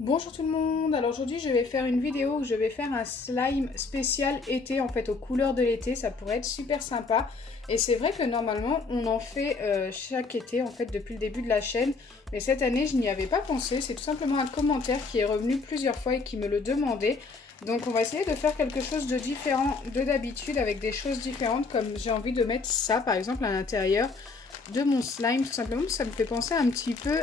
Bonjour tout le monde, alors aujourd'hui je vais faire une vidéo où je vais faire un slime spécial été en fait aux couleurs de l'été, ça pourrait être super sympa et c'est vrai que normalement on en fait chaque été en fait depuis le début de la chaîne mais cette année je n'y avais pas pensé, c'est tout simplement un commentaire qui est revenu plusieurs fois et qui me le demandait. Donc on va essayer de faire quelque chose de différent de d'habitude avec des choses différentes comme j'ai envie de mettre ça par exemple à l'intérieur de mon slime, tout simplement, ça me fait penser un petit peu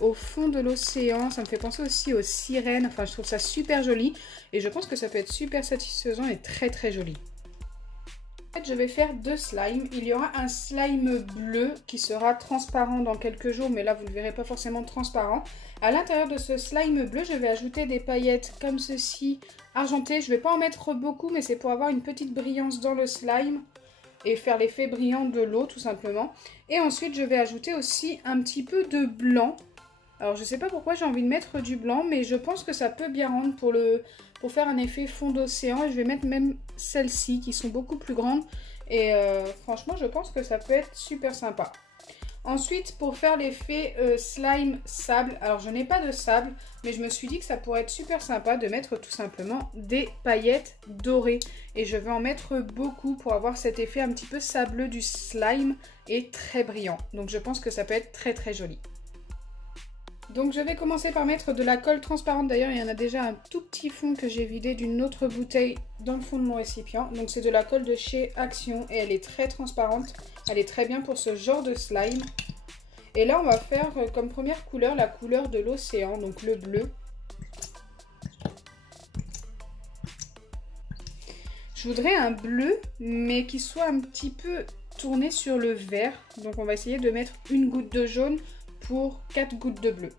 au fond de l'océan, ça me fait penser aussi aux sirènes, enfin je trouve ça super joli et je pense que ça peut être super satisfaisant et très très joli. En fait je vais faire deux slimes, il y aura un slime bleu qui sera transparent dans quelques jours mais là vous ne le verrez pas forcément transparent. À l'intérieur de ce slime bleu je vais ajouter des paillettes comme ceci argentées, je ne vais pas en mettre beaucoup mais c'est pour avoir une petite brillance dans le slime et faire l'effet brillant de l'eau tout simplement. Et ensuite je vais ajouter aussi un petit peu de blanc. Alors je sais pas pourquoi j'ai envie de mettre du blanc mais je pense que ça peut bien rendre pour faire un effet fond d'océan. Et je vais mettre même celles-ci qui sont beaucoup plus grandes et franchement je pense que ça peut être super sympa. Ensuite, pour faire l'effet slime sable, alors je n'ai pas de sable, mais je me suis dit que ça pourrait être super sympa de mettre tout simplement des paillettes dorées. Et je vais en mettre beaucoup pour avoir cet effet un petit peu sableux du slime et très brillant. Donc je pense que ça peut être très très joli. Donc je vais commencer par mettre de la colle transparente. D'ailleurs il y en a déjà un tout petit fond que j'ai vidé d'une autre bouteille dans le fond de mon récipient. Donc c'est de la colle de chez Action et elle est très transparente. Elle est très bien pour ce genre de slime. Et là on va faire comme première couleur la couleur de l'océan, donc le bleu. Je voudrais un bleu mais qui soit un petit peu tourné sur le vert. Donc on va essayer de mettre une goutte de jaune pour 4 gouttes de bleu.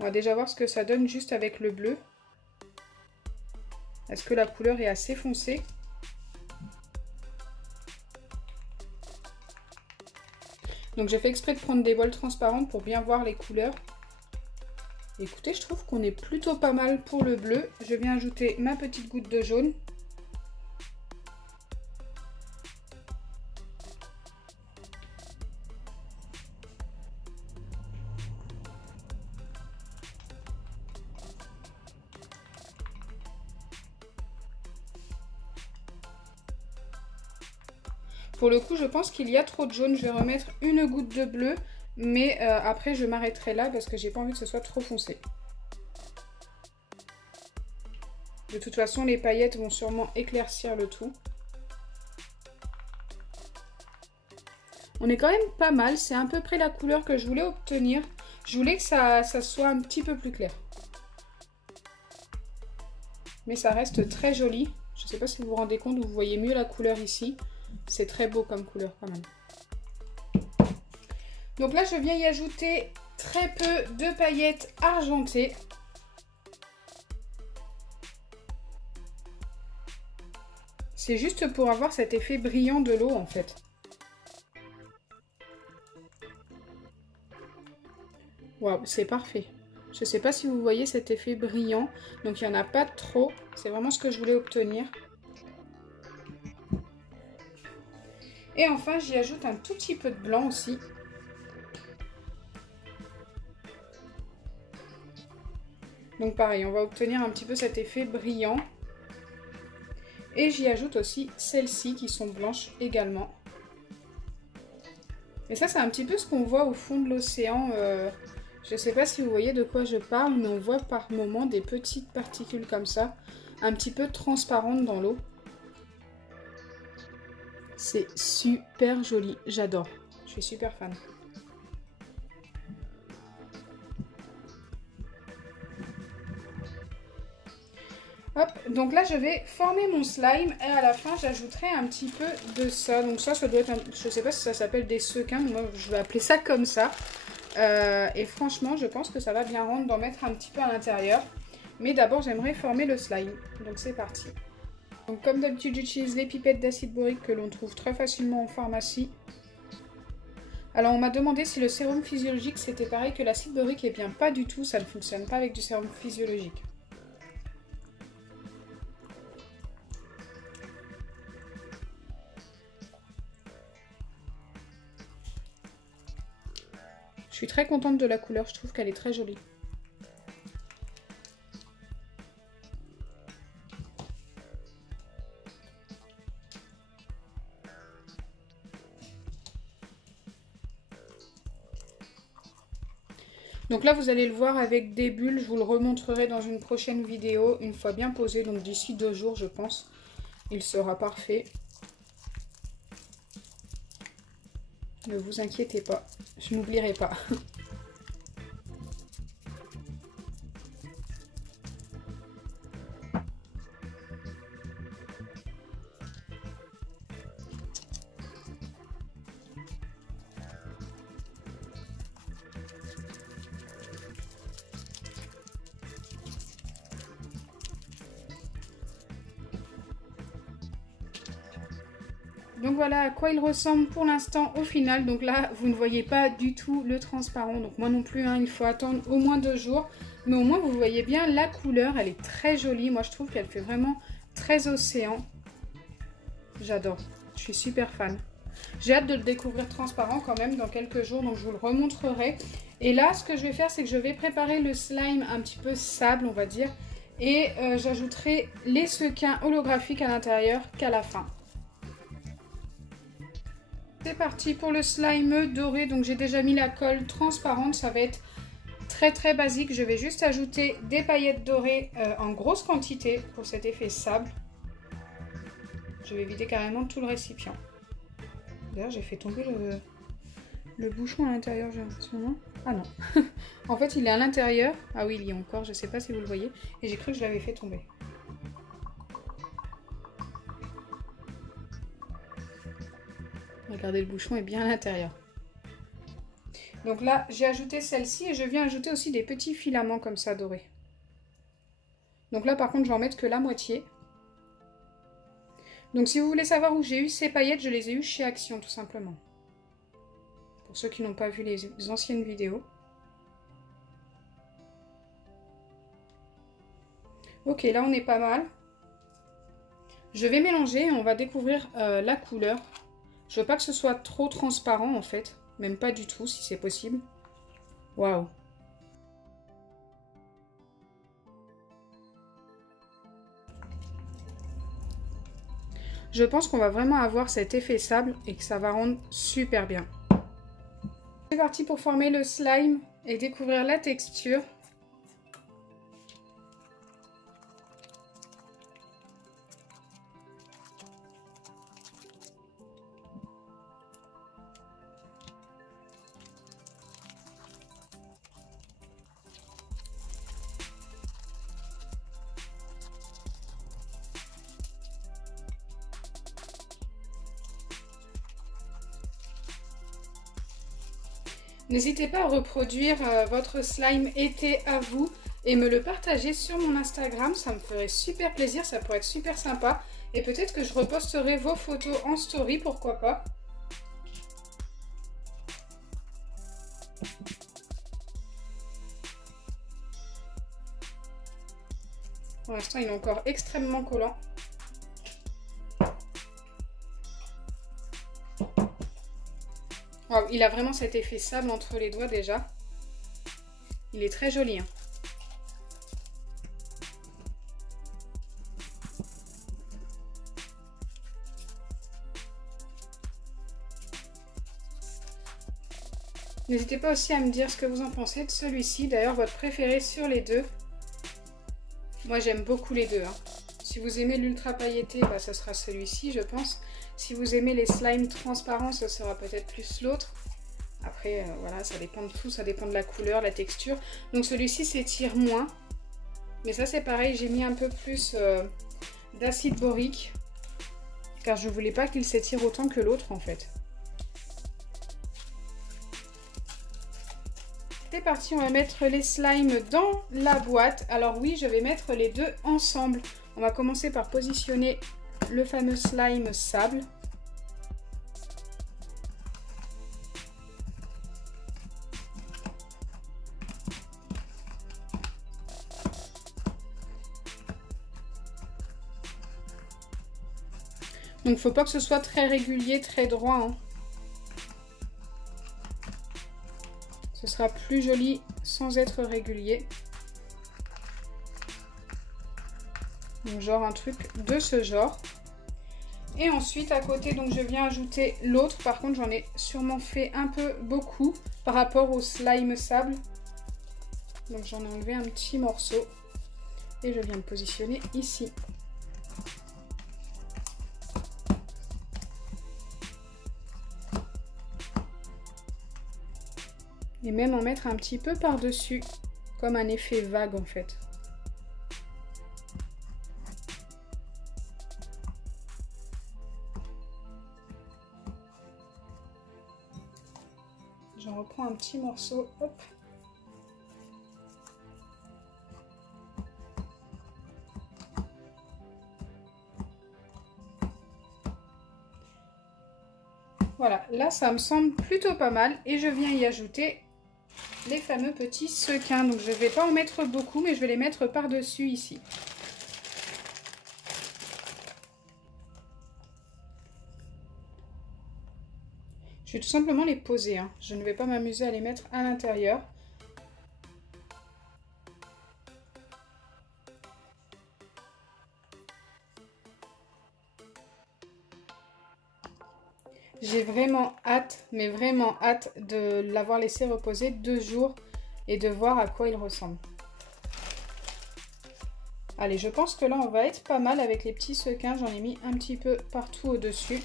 On va déjà voir ce que ça donne juste avec le bleu. Est-ce que la couleur est assez foncée? Donc j'ai fait exprès de prendre des voiles transparentes pour bien voir les couleurs. Écoutez, je trouve qu'on est plutôt pas mal pour le bleu. Je viens ajouter ma petite goutte de jaune. Pour le coup, je pense qu'il y a trop de jaune. Je vais remettre une goutte de bleu. Mais après, je m'arrêterai là parce que j'ai pas envie que ce soit trop foncé. De toute façon, les paillettes vont sûrement éclaircir le tout. On est quand même pas mal. C'est à peu près la couleur que je voulais obtenir. Je voulais que ça soit un petit peu plus clair. Mais ça reste très joli. Je ne sais pas si vous vous rendez compte, vous voyez mieux la couleur ici. C'est très beau comme couleur quand même. Donc là, je viens y ajouter très peu de paillettes argentées. C'est juste pour avoir cet effet brillant de l'eau en fait. Waouh, c'est parfait. Je ne sais pas si vous voyez cet effet brillant. Donc il n'y en a pas trop. C'est vraiment ce que je voulais obtenir. Et enfin, j'y ajoute un tout petit peu de blanc aussi. Donc pareil, on va obtenir un petit peu cet effet brillant. Et j'y ajoute aussi celles-ci qui sont blanches également. Et ça, c'est un petit peu ce qu'on voit au fond de l'océan. Je ne sais pas si vous voyez de quoi je parle, mais on voit par moments des petites particules comme ça, un petit peu transparentes dans l'eau. C'est super joli, j'adore. Je suis super fan. Hop, donc là je vais former mon slime et à la fin j'ajouterai un petit peu de ça. Donc ça doit être, je sais pas si ça s'appelle des sequins, moi je vais appeler ça comme ça. Et franchement je pense que ça va bien rendre d'en mettre un petit peu à l'intérieur. Mais d'abord j'aimerais former le slime, donc c'est parti. Donc comme d'habitude j'utilise les pipettes d'acide borique que l'on trouve très facilement en pharmacie. Alors on m'a demandé si le sérum physiologique c'était pareil que l'acide borique, et bien pas du tout, ça ne fonctionne pas avec du sérum physiologique. Je suis très contente de la couleur, je trouve qu'elle est très jolie. Donc là, vous allez le voir avec des bulles. Je vous le remontrerai dans une prochaine vidéo, une fois bien posé. Donc d'ici 2 jours, je pense, il sera parfait. Ne vous inquiétez pas, je n'oublierai pas. Donc voilà à quoi il ressemble pour l'instant au final. Donc là, vous ne voyez pas du tout le transparent. Donc moi non plus, hein, il faut attendre au moins 2 jours. Mais au moins, vous voyez bien la couleur. Elle est très jolie. Moi, je trouve qu'elle fait vraiment très océan. J'adore. Je suis super fan. J'ai hâte de le découvrir transparent quand même dans quelques jours. Donc je vous le remontrerai. Et là, ce que je vais faire, c'est que je vais préparer le slime un petit peu sable, on va dire. Et j'ajouterai les sequins holographiques à l'intérieur qu'à la fin. C'est parti pour le slime doré. Donc j'ai déjà mis la colle transparente. Ça va être très basique. Je vais juste ajouter des paillettes dorées en grosse quantité pour cet effet sable. Je vais vider carrément tout le récipient. D'ailleurs j'ai fait tomber le bouchon à l'intérieur, j'ai l'impression, non? Ah non. En fait il est à l'intérieur. Ah oui, il y est encore, je ne sais pas si vous le voyez. Et j'ai cru que je l'avais fait tomber. Regardez, le bouchon est bien à l'intérieur. Donc là, j'ai ajouté celle-ci et je viens ajouter aussi des petits filaments comme ça dorés. Donc là, par contre, je vais en mettre que la moitié. Donc si vous voulez savoir où j'ai eu ces paillettes, je les ai eues chez Action, tout simplement. Pour ceux qui n'ont pas vu les anciennes vidéos. Ok, là, on est pas mal. Je vais mélanger et on va découvrir la couleur. Je veux pas que ce soit trop transparent en fait, même pas du tout si c'est possible. Waouh! Je pense qu'on va vraiment avoir cet effet sable et que ça va rendre super bien. C'est parti pour former le slime et découvrir la texture. N'hésitez pas à reproduire votre slime été à vous et me le partager sur mon Instagram, ça me ferait super plaisir, ça pourrait être super sympa. Et peut-être que je reposterai vos photos en story, pourquoi pas. Pour l'instant, il est encore extrêmement collant. Wow, il a vraiment cet effet sable entre les doigts déjà. Il est très joli. Hein. N'hésitez pas aussi à me dire ce que vous en pensez de celui-ci. D'ailleurs, votre préféré sur les deux. Moi, j'aime beaucoup les deux. Hein. Si vous aimez l'ultra pailleté, bah, ce sera celui-ci, je pense. Si vous aimez les slimes transparents, ce sera peut-être plus l'autre. Après, voilà, ça dépend de tout. Ça dépend de la couleur, la texture. Donc celui-ci s'étire moins. Mais ça, c'est pareil. J'ai mis un peu plus d'acide borique. Car je ne voulais pas qu'il s'étire autant que l'autre, en fait. C'est parti, on va mettre les slimes dans la boîte. Alors oui, je vais mettre les deux ensemble. On va commencer par positionner le fameux slime sable. Donc, faut pas que ce soit très régulier, très droit. Hein. Ce sera plus joli sans être régulier. Donc genre un truc de ce genre. Et ensuite à côté, donc je viens ajouter l'autre. Par contre j'en ai sûrement fait un peu beaucoup par rapport au slime sable. Donc j'en ai enlevé un petit morceau. Et je viens le positionner ici. Et même en mettre un petit peu par-dessus, comme un effet vague en fait. J'en reprends un petit morceau, hop. Voilà, là ça me semble plutôt pas mal et je viens y ajouter les fameux petits sequins. Donc je ne vais pas en mettre beaucoup, mais je vais les mettre par-dessus ici. Je vais tout simplement les poser, hein. Je ne vais pas m'amuser à les mettre à l'intérieur. J'ai vraiment hâte, mais vraiment hâte de l'avoir laissé reposer 2 jours et de voir à quoi il ressemble. Allez, je pense que là on va être pas mal avec les petits sequins. J'en ai mis un petit peu partout au-dessus.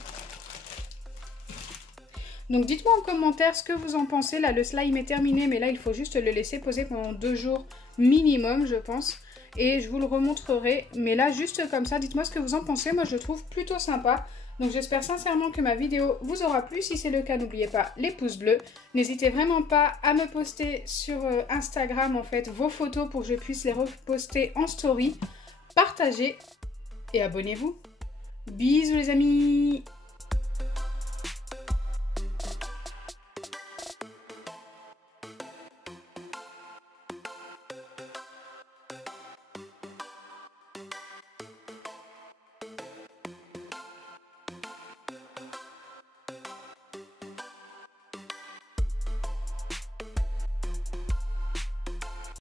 Donc dites-moi en commentaire ce que vous en pensez. Là le slime est terminé, mais là il faut juste le laisser poser pendant 2 jours minimum je pense. Et je vous le remontrerai. Mais là juste comme ça, dites-moi ce que vous en pensez. Moi je le trouve plutôt sympa. Donc j'espère sincèrement que ma vidéo vous aura plu. Si c'est le cas, n'oubliez pas les pouces bleus. N'hésitez vraiment pas à me poster sur Instagram en fait vos photos pour que je puisse les reposter en story. Partagez et abonnez-vous. Bisous les amis!